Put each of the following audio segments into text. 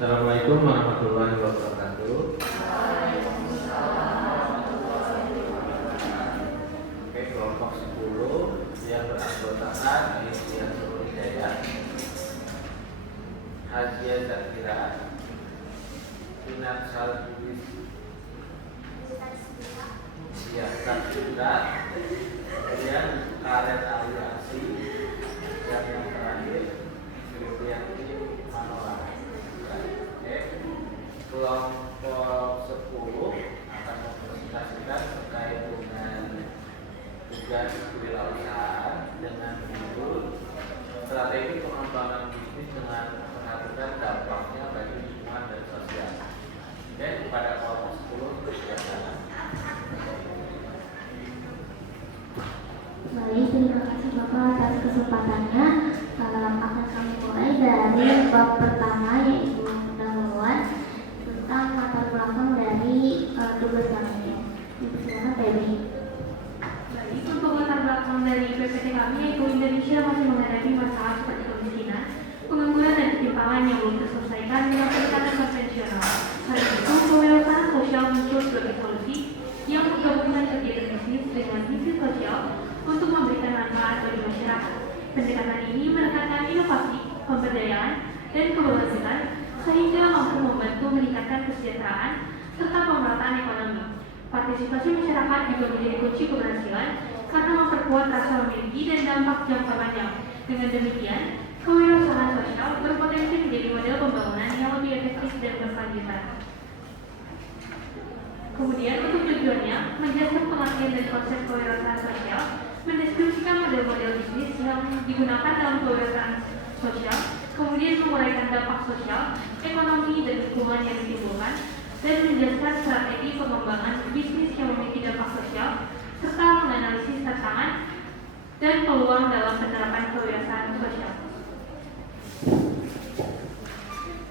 Assalamualaikum warahmatullahi wabarakatuh. Oke, kelompok 10 yang beranggotakan Hizbiyatul Hidayah, Hajia Zakira, Inat Salbis, ya Zakira, kemudian Karet Aliasi, dan yang terakhir Fitriati Manola. Kelompok 10 akan mempresentasikan terkait dengan tugas kewirausahaan dengan judul strategi pengembangan bisnis dengan memperhatikan dampaknya bagi lingkungan dan sosial. Dan kepada kelompok 10 bersilakan. Baik, terima kasih Bapak atas kesempatannya. Akan kami mulai dari bab pertama, yaitu pendahuluan tentang latar belakang dari tugas kami. Silakan Baby. Baik, untuk latar belakang dari PPT kami, yaitu Indonesia masih menghadapi masalah seperti kemiskinan, pengangguran dan ketimpangan yang belum terselesaikan dengan pendekatan konvensional. Karena itu, kewirausahaan sosial muncul sebagai solusi yang menggabungkan kegiatan bisnis dengan misi sosial untuk memberikan manfaat bagi masyarakat. Pendekatan ini menekankan inovasi, pemberdayaan, dan keberlanjutan sehingga mampu membantu meningkatkan kesejahteraan serta pemerataan ekonomi. Partisipasi masyarakat juga menjadi kunci keberhasilan karena memperkuat rasa memiliki dan dampak jangka panjang. Dengan demikian, kewirausahaan sosial berpotensi menjadi model pembangunan yang lebih efektif dan berkelanjutan. Kemudian untuk tujuannya, menjelaskan pengertian dan konsep kewirausahaan sosial, mendeskripsikan model-model bisnis yang digunakan dalam kewirausahaan sosial, kemudian menguraikan dampak sosial, ekonomi, dan lingkungan yang ditimbulkan, dan menjelaskan strategi pengembangan bisnis yang memiliki dampak sosial, serta menganalisis tantangan dan peluang dalam penerapan kewirausahaan sosial.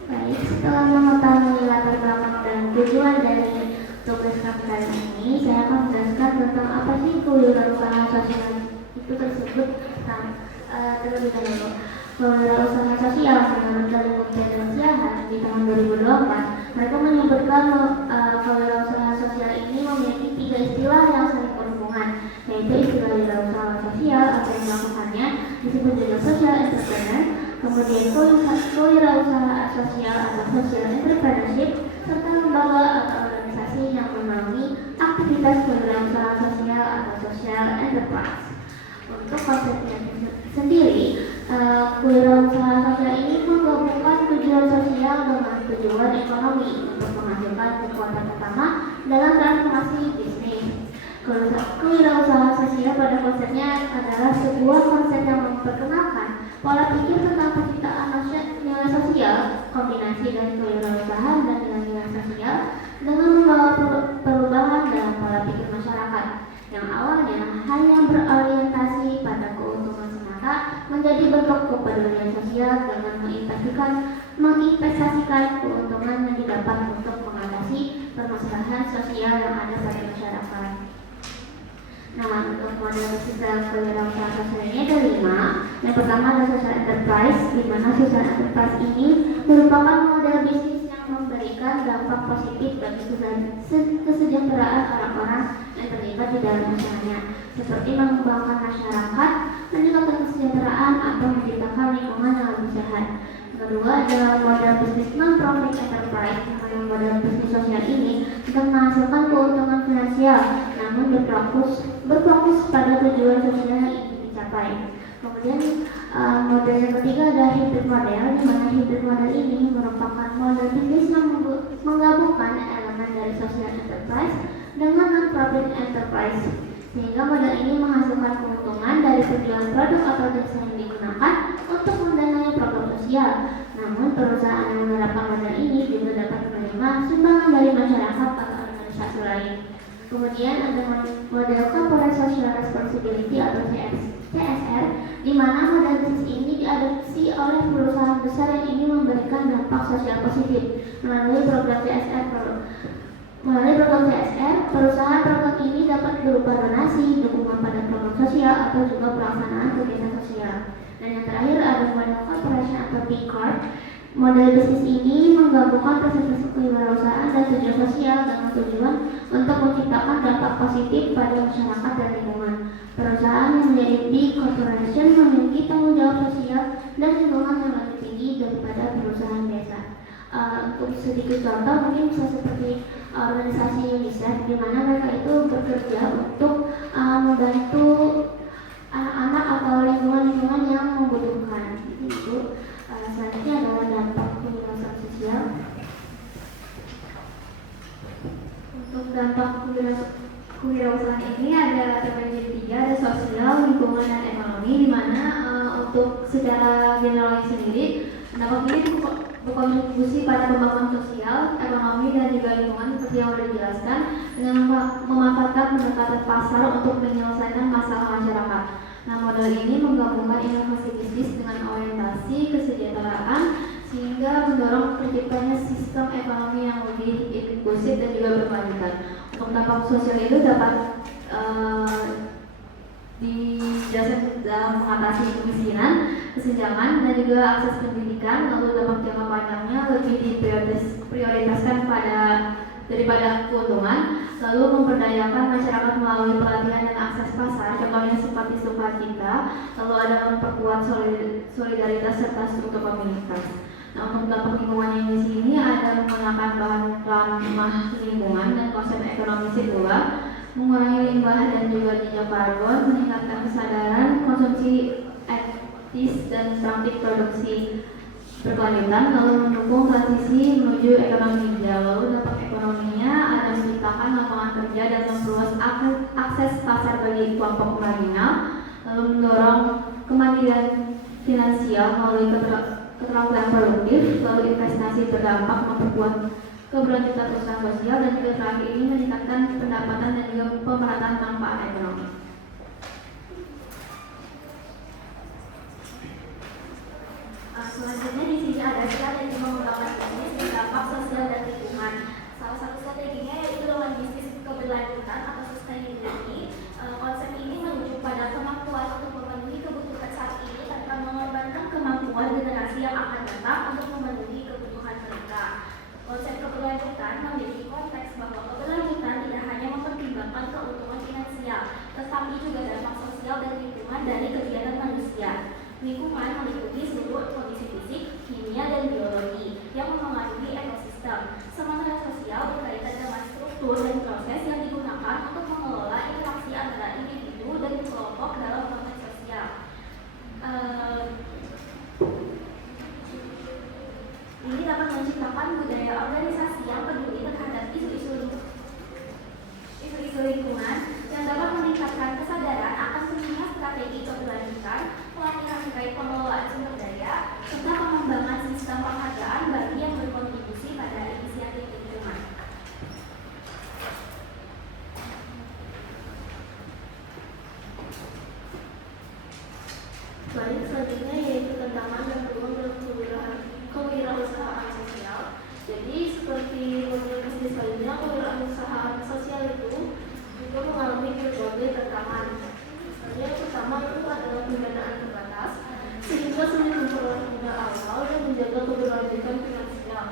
Baik, setelah mengetahui latar belakang dan tujuan dari tugas kami kali ini, saya akan menjelaskan tentang apa sih kewirausahaan sosial itu tersebut. Terlebih dahulu, kewirausahaan sosial menurut Kementerian Sosial di tahun 2024, mereka menyebutkan kewirausahaan sosial ini memiliki 3 istilah yang saling berhubungan, yaitu istilah wirausaha sosial atau yang melakukannya disebut juga social entrepreneur, kemudian kewirausaha sosial atau social entrepreneurship, serta lembaga atau organisasi yang menaungi aktivitas kewirausahaan sosial atau social enterprise. Untuk konsepnya sendiri, kewirausahaan sosial ini menggabungkan tujuan sosial dengan tujuan ekonomi untuk menghasilkan kekuatan utama dalam transformasi bisnis. Kewirausahaan sosial pada konsepnya adalah sebuah konsep yang memperkenalkan pola pikir tentang penciptaan nilai sosial, kombinasi dari kewirausahaan dan nilai-nilai sosial dengan membawa perubahan dalam pola pikir masyarakat yang awalnya hanya berorientasi pada keuntungan semata menjadi bentuk kepedulian sosial dengan menginvestasikan keuntungan yang didapat untuk mengatasi permasalahan sosial yang ada pada masyarakat. Nah, untuk model sistem kewirausahaan sosial ini ada 5. Yang pertama adalah social enterprise, di mana social enterprise ini merupakan model bisnis yang memberikan dampak positif bagi kesejahteraan orang-orang yang terlibat di dalam usahanya, seperti mengembangkan masyarakat, meningkatkan kesejahteraan, atau menciptakan lingkungan yang lebih sehat. Kedua adalah model bisnis non-profit enterprise, di mana model bisnis sosial ini tidak menghasilkan keuntungan finansial, namun berfokus pada tujuan sosial yang ingin dicapai. Kemudian model yang ketiga adalah hybrid model, di mana hybrid model ini merupakan model bisnis yang menggabungkan elemen dari social enterprise dengan non-profit enterprise, sehingga model ini menghasilkan keuntungan dari penjualan produk atau jasa yang digunakan untuk mendanai program sosial. Namun perusahaan yang menerapkan model ini juga dapat menerima sumbangan dari masyarakat atau organisasi lain. Kemudian ada model corporate social responsibility atau CSR, di mana model bisnis ini diadopsi oleh perusahaan besar yang ingin memberikan dampak sosial positif melalui program CSR. Perusahaan program ini dapat berupa donasi, dukungan pada program sosial, atau juga pelaksanaan kegiatan sosial. Dan yang terakhir ada model corporation atau B Corp, Model bisnis ini menggabungkan proses kewirausahaan dan tujuan sosial dengan tujuan untuk menciptakan dampak positif pada masyarakat dan lingkungan. Perusahaan yang menjadi big corporation memiliki tanggung jawab sosial dan lingkungan yang lebih tinggi daripada perusahaan biasa. Untuk sedikit contoh mungkin bisa seperti organisasi UNICEF, di mana mereka itu bekerja untuk membantu anak-anak atau lingkungan-lingkungan yang membutuhkan. Itu selanjutnya adalah dampak kewirausahaan sosial. Untuk dampak kewirausahaan ini ada terbagi jadi tiga, ada sosial, lingkungan, dan ekonomi, di mana untuk secara generalis sendiri dampak ini berkontribusi pada pembangunan sosial, ekonomi, dan juga lingkungan seperti yang sudah dijelaskan dengan memanfaatkan pendekatan pasar untuk menyelesaikan masalah masyarakat. Nah, model ini menggabungkan inovasi bisnis dengan orientasi kesejahteraan sehingga mendorong terciptanya sistem ekonomi yang lebih inklusif dan juga berkelanjutan. Untuk dampak sosial itu dapat dijelaskan dalam mengatasi kemiskinan, kesenjangan, dan juga akses pendidikan. Lalu dampak jangka panjangnya lebih diprioritaskan daripada keuntungan, lalu memberdayakan masyarakat melalui pelatihan dan akses pasar, contohnya seperti sukacita, lalu ada memperkuat solidaritas serta struktur komunitas. Nah, untuk dampak lingkungan yang di sini ada menggunakan bahan ramah lingkungan dan konsep ekonomi sirkular, mengurangi limbah dan juga jejak karbon, meningkatkan kesadaran konsumsi etis dan praktik produksi berkelanjutan, lalu mendukung transisi menuju ekonomi hijau. Lalu dampak ekonominya ada menciptakan lapangan kerja dan memperluas akses pasar bagi kelompok marginal, lalu mendorong kemandirian finansial melalui keterampilan produktif, lalu investasi berdampak memperkuat keberlanjutan usaha sosial, dan juga terakhir ini meningkatkan pendapatan dan juga pemerataan manfaat ekonomi. Selanjutnya di sini ada strategi mengembangkan bisnis berdampak sosial dan lingkungan. Salah satu strateginya yaitu dengan bisnis keberlanjutan atau sustainability. Konsep ini merujuk pada kemampuan untuk memenuhi kebutuhan saat ini tanpa mengorbankan kemampuan generasi yang akan datang untuk memenuhi kebutuhan mereka. Konsep keberlanjutan memiliki konteks bahwa keberlanjutan tidak hanya mempertimbangkan keuntungan finansial, tetapi juga dampak sosial dan lingkungan dari kegiatan manusia. Lingkungan meliputi seluruh kondisi fisik, kimia, dan biologi yang mempengaruhi ekosistem. Sementara sosial berkaitan dengan struktur dan proses yang digunakan untuk mengelola interaksi antara individu dan kelompok dalam konteks sosial. Ini dapat menciptakan budaya organisasi yang peduli terhadap isu-isu lingkungan yang dapat meningkatkan kesadaran akan pentingnya strategi keberlanjutan, pelatihan terkait pengelolaan sumber daya, serta pengembangan sistem penghargaan bagi yang berkontribusi pada inisiatif lingkungan. Baik, selanjutnya yaitu tantangan dan peluang dalam kewirausahaan sosial. Jadi seperti model bisnis lainnya, kewirausahaan sosial itu juga mengalami berbagai tantangan. Misalnya yang pertama itu adalah pendanaan terbatas, sehingga sulit memperoleh modal awal dan menjaga keberlanjutan finansial.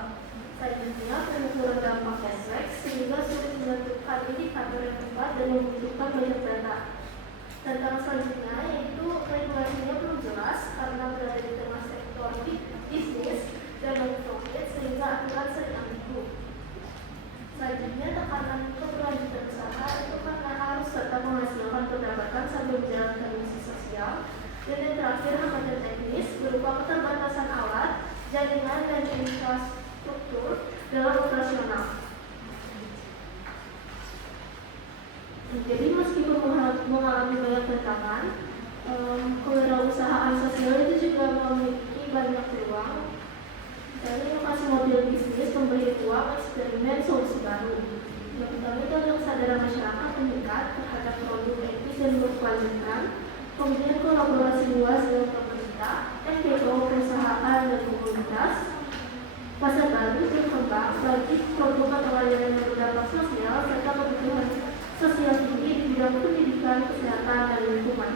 Selanjutnya pengukuran dampak efek, sehingga sulit menentukan indikator yang tepat dan membutuhkan banyak data. Tantangan selanjutnya yaitu regulasinya belum jelas karena berada di tengah sektor bisnis dan non-profit sehingga aturan sering ambigu. Selanjutnya tekanan keberlanjutan usaha itu karena harus tetap menghasilkan pendapatan sambil menjalankan misi sosial. Dan yang terakhir hambatan teknis berupa keterbatasan alat, jaringan, dan infrastruktur dalam operasional. Jadi meskipun mengalami banyak tantangan, kewirausahaan sosial itu juga memiliki banyak peluang. Misalnya inovasi model bisnis, memberi ruang, eksperimen, solusi baru. Yang pertama itu adalah kesadaran masyarakat meningkat terhadap produk etis dan berkelanjutan. Kemudian kolaborasi luas dengan pemerintah, NGO, perusahaan, dan komunitas. Pasar baru berkembang bagi produk atau layanan yang berdampak sosial serta kebutuhan sosial tinggi di bidang pendidikan, kesehatan, dan lingkungan.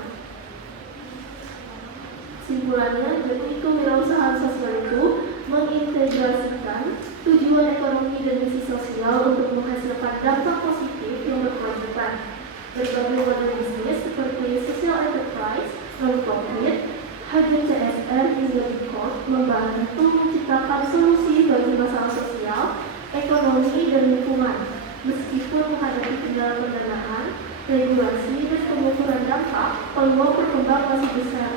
Simpulannya, jadi kewirausahaan sosial itu mengintegrasikan tujuan ekonomi dan misi sosial untuk menghasilkan dampak positif yang berkelanjutan. Berbagai model bisnis seperti social enterprise, non-profit, hybrid CSR hingga Bitcoin membantu menciptakan solusi bagi masalah sosial, ekonomi, dan lingkungan. Meskipun menghadapi kendala pendanaan, regulasi, dan pengukuran dampak, peluang berkembang masih besar.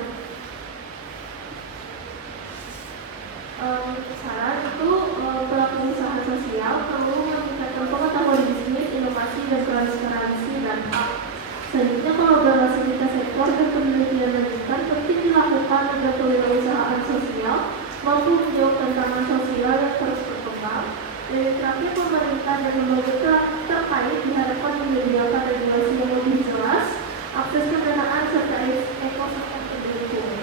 Saran itu pelaku usaha sosial perlu meningkatkan pengetahuan bisnis, inovasi, dan transparansi dampak. Selanjutnya, kolaborasi lintas sektor dan penelitian lanjutan penting dilakukan agar kewirausahaan sosial mampu menjawab tantangan sosial yang terus berkembang. Dan terakhir, pemerintah dan lembaga terkait diharapkan menyediakan regulasi yang lebih jelas, akses pendanaan, serta ekosistem pendukung.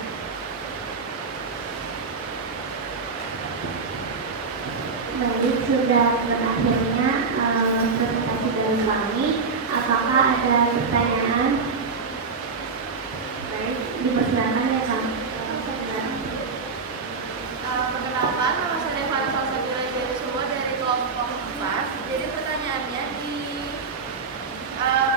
Baik, sudah berakhirnya presentasi dari kami. Apakah ada pertanyaan? Baik, dipersilakan ya Kang. Perkenalkan, nama saya Devara Salsabila dari semua dari kelompok 4. Jadi pertanyaannya di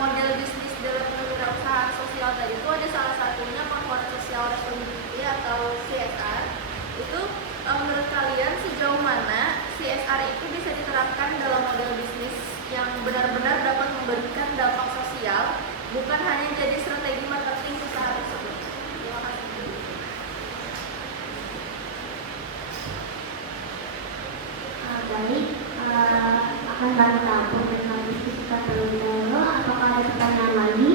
model bisnis dalam kewirausahaan sosial tadi itu ada salah satunya corporate social responsibility atau CSR. Itu menurut kalian sejauh mana CSR itu bisa diterapkan dalam model bisnis yang benar-benar dapat memberikan dampak sosial, bukan hanya jadi strategi marketing usaha tersebut? Terima kasih. Baik, akan kami tampung dengan diskusi kita terlebih dahulu. Apakah ada pertanyaan lagi?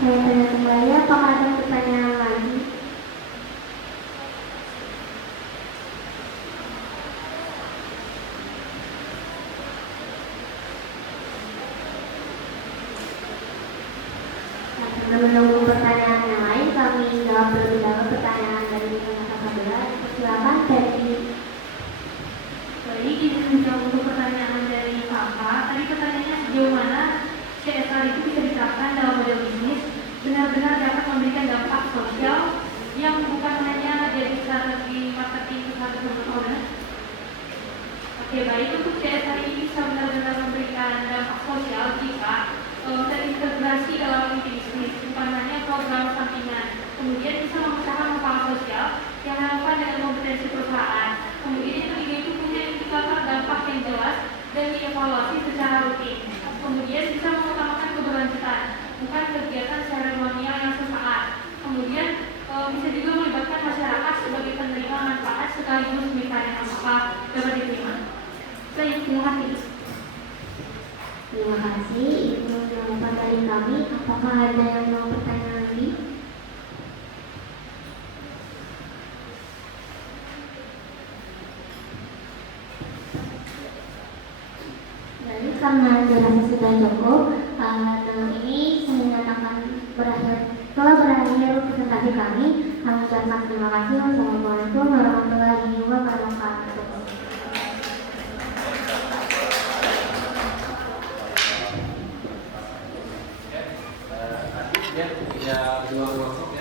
Saya tanya kembali, apakah ada pertanyaan lagi? Nah, sebelum menunggu pertanyaan yang lain, kami jawab terlebih dahulu pertanyaan dari Kakak Sabila. Silakan dari. Baik, ini menjawab untuk pertanyaan dari Kakak. Tadi pertanyaannya sejauh mana CSR itu bisa diterapkan dalam model bisnis benar-benar dapat memberikan dampak sosial yang bukan hanya jadi strategi marketing usaha tersebut. Oke, baik, untuk CSR ini bisa benar-benar memberikan dampak sosial jika terintegrasi dalam inti bisnis, bukan hanya program sampingan. Kemudian bisa memecahkan masalah sosial yang relevan dengan kompetensi perusahaan. Kemudian itu punya indikator dampak yang jelas dan dievaluasi secara rutin. Kemudian bisa mengutamakan keberlanjutan, bukan kegiatan seremonial yang sesaat. Kemudian bisa juga melibatkan masyarakat sebagai penerima manfaat sekaligus misalnya apakah dapat diterima. Baik, terima kasih. Terima kasih, itu jawaban dari kami. Apakah ada yang mau bertanya lagi? Baik, karena durasi sudah cukup, ini saya menyatakan telah berakhir presentasi kami. Kami ucapkan terima kasih. Wassalamualaikum warahmatullahi wabarakatuh. Nanti dia punya dua kelompok ya.